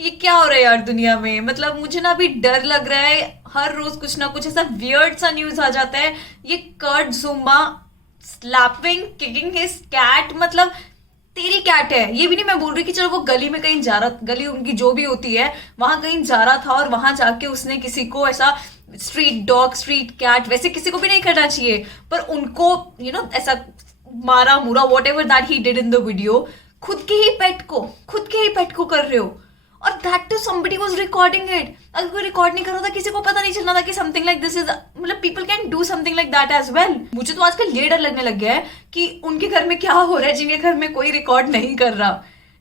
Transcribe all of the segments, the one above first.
ये क्या हो रहा है यार दुनिया में। मतलब मुझे ना अभी डर लग रहा है, हर रोज कुछ ना कुछ ऐसा वियर्ड सा न्यूज आ जाता है। ये Kurt Zouma slapping kicking his cat, मतलब तेरी कैट है। ये भी नहीं मैं बोल रही कि चलो वो गली में कहीं जा रहा, गली उनकी जो भी होती है वहां कहीं जा रहा था और वहां जाके उसने किसी को ऐसा स्ट्रीट डॉग स्ट्रीट कैट वैसे किसी को भी नहीं करना चाहिए, पर उनको ऐसा मारा मुरा whatever that he did in the video. खुद के ही पेट को कर रहे हो, और that too somebody was recording it. अगर कोई रिकॉर्ड नहीं कर रहा था, किसी को पता नहीं चलना था कि समथिंग लाइक दिस इज, मतलब people can do something like that as well. मुझे तो आजकल ये डर लगने लग गया है कि उनके घर में क्या हो रहा है जिनके घर में कोई रिकॉर्ड नहीं कर रहा।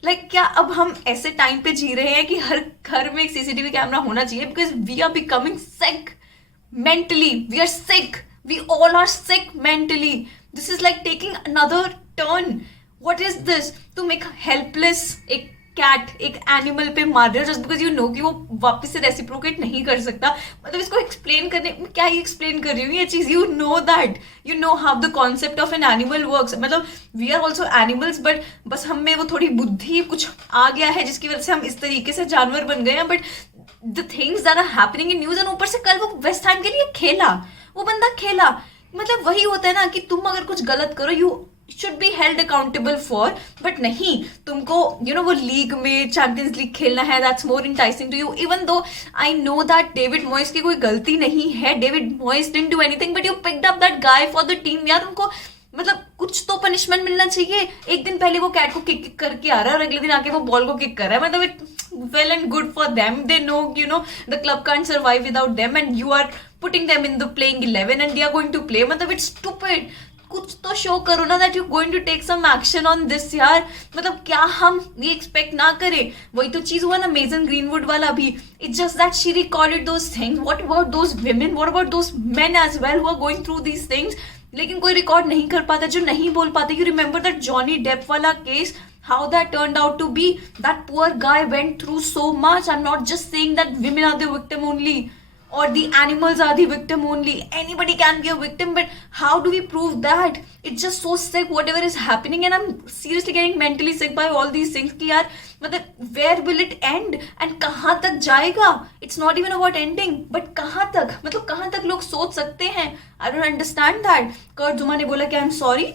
क्या अब हम ऐसे टाइम पे जी रहे हैं कि हर घर में एक सीसीटीवी कैमरा होना चाहिए? Because we are becoming sick mentally, we are sick, we all are sick mentally. This is like taking another turn. What is this? तुम एक हेल्पलेस एक कैट एक एनिमल पे मार रहे हो जस्ट बिकॉज यू नो कि वो वापस से रेसिप्रोकेट नहीं कर सकता। मतलब इसको एक्सप्लेन करने क्या ही एक्सप्लेन कर रही हूँ ये चीज। You know that, you know how the concept of an animal works. मतलब we are also animals, but बस हम में वो थोड़ी बुद्धि कुछ आ गया है जिसकी वजह से हम इस तरीके से जानवर बन गए हैं। But the things that are happening in news, and ऊपर से कल वो वेस्ट हैम के लिए खेला, वो बंदा खेला। मतलब वही होता है ना कि तुम अगर कुछ गलत करो you should be held accountable for, but नहीं, तुमको वो लीग में चैंपियंस लीग खेलना है, that's more enticing to you. Even though I know that David Moyes की कोई गलती नहीं है, David Moyes didn't do anything, but you picked up that guy for the team. यार उनको मतलब कुछ तो पनिशमेंट मिलना चाहिए। एक दिन पहले वो कैट को किक करके आ रहा है और अगले दिन आके वो बॉल को किक कर रहा है। मतलब it well and good for them, they know the club can't survive without them, and you are putting them in the playing 11 and they are going to play. मतलब इट्स स्टूपिड। कुछ तो show करो ना that you going to take some action on this यार। मतलब क्या हम ये एक्सपेक्ट ना करें? वही तो चीज हुआ ना मेजन ग्रीनवुड वाला भी। It's just that she recorded those things. What about those women, what about those men as well who are going through these things? लेकिन कोई रिकॉर्ड नहीं कर पाता, जो नहीं बोल पाते। You remember that Johnny Depp वाला case, how that turned out to be? That poor guy went through so much. I'm not just saying that women are the victim only or the animals are the victim only. Anybody can be a victim, but how do we prove that? It's just so sick whatever is happening, and I'm seriously getting mentally sick by all these things कि यार मतलब where will it end and कहाँ तक जाएगा? It's not even about ending, but कहाँ तक, मतलब कहाँ तक लोग सोच सकते हैं? I don't understand that. Kurt जुमा ने बोला कि I'm sorry,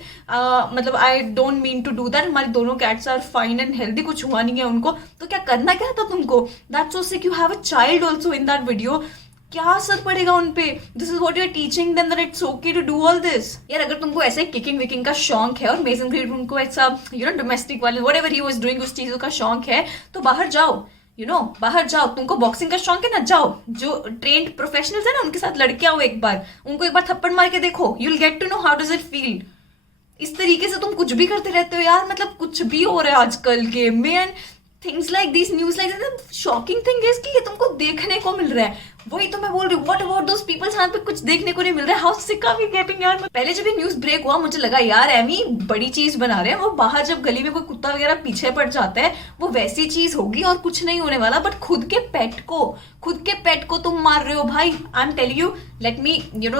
मतलब I don't mean to do that. हमारे दोनों cats are fine and healthy, कुछ हुआ नहीं है उनको। तो क्या करना क्या था तुमको? That's so sick. You have a child also in that video. क्या असर पड़ेगा उनपे? This is what you are teaching them that it's okay to do all this. यार अगर तुमको ऐसे किकिंग विकिंग का शौक है और मेसन ग्रीनवुड उनको ऐसा डोमेस्टिक वाले what ever he was doing उस चीजों का शौक है, तो बाहर जाओ, बाहर जाओ। तुमको बॉक्सिंग का शौक है ना, जाओ, जो ट्रेंड प्रोफेशनल्स है ना उनके साथ लड़के आओ, एक बार उनको एक बार थप्पड़ मार के देखो, you will get to know how does it feel. इस तरीके से तुम कुछ भी करते रहते हो यार। मतलब कुछ भी हो रहा है आजकल गेम में, and things like this news like shocking thing is कि ये तुमको देखने को मिल रहा है। वही तो मैं बोल रही हूँ, व्हाट अबाउट दोस पीपल जहाँ पे कुछ देखने को नहीं मिल रहा है? How sick are we getting यार। पहले जब ये न्यूज ब्रेक हुआ मुझे लगा यार एमी बड़ी चीज बना रहे हैं, वो बाहर जब गली में कोई कुत्ता वगैरह पीछे पड़ जाता है वो वैसी चीज होगी और कुछ नहीं होने वाला। बट खुद के पेट को तुम मार रहे हो भाई। I am telling you, let me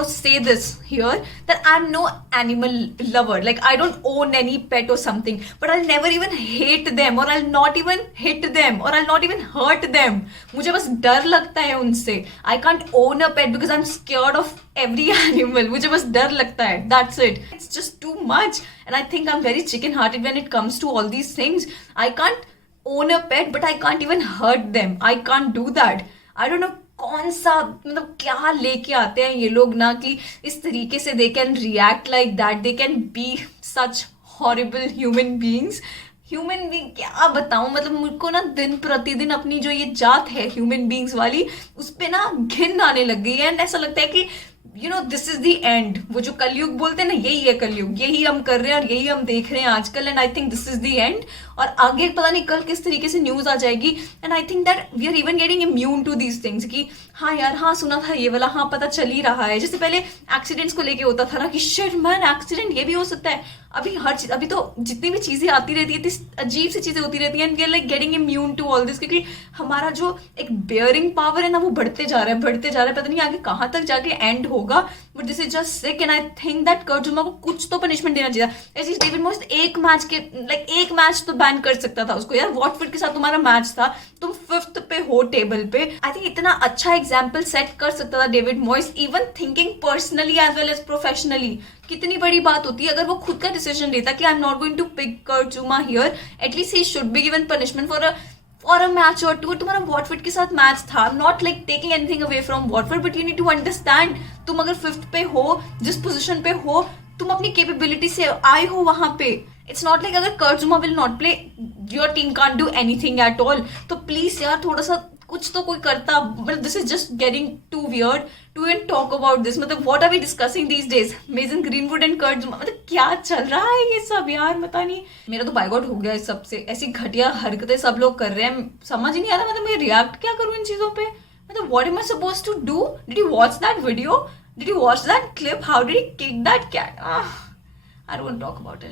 say this here that I'm no animal lover, like I don't own any pet or something, but I'll never even hate them, or I'll not even hit them, or I'll not even hurt them. मुझे बस डर लगता है उनसे। I can't own a pet because I'm scared of every animal. मुझे बस डर लगता है, that's it. It's just too much, and I think I'm very chicken hearted when it comes to all these things. I can't own a pet, but I can't even hurt them. I can't do that. I don't know कौन सा मतलब क्या लेके आते हैं ये लोग ना कि इस तरीके से they can react like that, they can be such horrible human beings. Human being क्या बताऊं, मतलब मुझको ना दिन प्रतिदिन अपनी जो ये जात है ह्यूमन बींग्स वाली, उस पे ना घिन आने लग गई है। एंड ऐसा लगता है कि दिस इज द एंड। वो जो कलयुग बोलते हैं ना, यही है कलयुग, यही हम कर रहे हैं और यही हम देख रहे हैं आजकल। And I think this is the end. और आगे पता नहीं कल किस तरीके से न्यूज आ जाएगी। And I think that we are even getting immune to these things कि हाँ यार, हाँ सुना था ये वाला, हाँ पता चल ही रहा है। जैसे पहले एक्सीडेंट्स को लेके होता था ना कि शिट मैन एक्सीडेंट ये भी हो सकता है। अभी हर चीज, अभी तो जितनी भी चीजें आती रहती है इतनी अजीब सी चीजें होती रहती हैं, and we are like getting immune to all this, क्योंकि हमारा जो एक बेयरिंग पावर है ना वो बढ़ते जा रहा है, बढ़ते जा रहा है, पता नहीं आगे कहाँ तक जाके एंड होगा, but this is just sick and I think that Kurt Zouma को कुछ तो पनिशमेंट देना चाहिए। ऐसे डेविड मॉयस एक मैच के लाइक एक मैच तो बैन कर सकता था उसको यार, वॉटफोर्ड के साथ तुम्हारा मैच था, तुम 5th पे हो टेबल पे, आई थिंक इतना अच्छा एग्जाम्पल सेट कर सकता था David Moyes, even thinking personally as well as professionally. कितनी बड़ी बात होती है अगर वो खुद का डिसीजन लेता कि I am not going to pick Kurt Zouma here, at least he should be given punishment for a match or two. तुम्हारा वॉटफोर्ड के साथ मैच था, not like taking anything away from Watford, but you need to understand, तुम अगर 5th पे हो, जिस position पे हो, तुम अपनी कैपेबिलिटी से आए हो वहां पे। इट्स नॉट लाइक अगर Kurt Zouma will not play, your team can't do anything at all. तो प्लीज यार थोड़ा सा कुछ तो कोई करता, मतलब this is just getting too weird to even talk about this. मतलब what are we discussing these days, Mason Greenwood and Kurt Zouma, मतलब क्या चल रहा है ये सब यार, पता नहीं। मेरा तो बायगॉट हो गया इस सबसे, ऐसी घटिया हरकतें सब लोग कर रहे हैं, समझ ही नहीं आता मतलब मैं रिएक्ट क्या करूं इन चीजों पे। मतलब what am I supposed to do? Did you watch that video? Did you watch that clip? How did he kick that cat? I don't talk about it.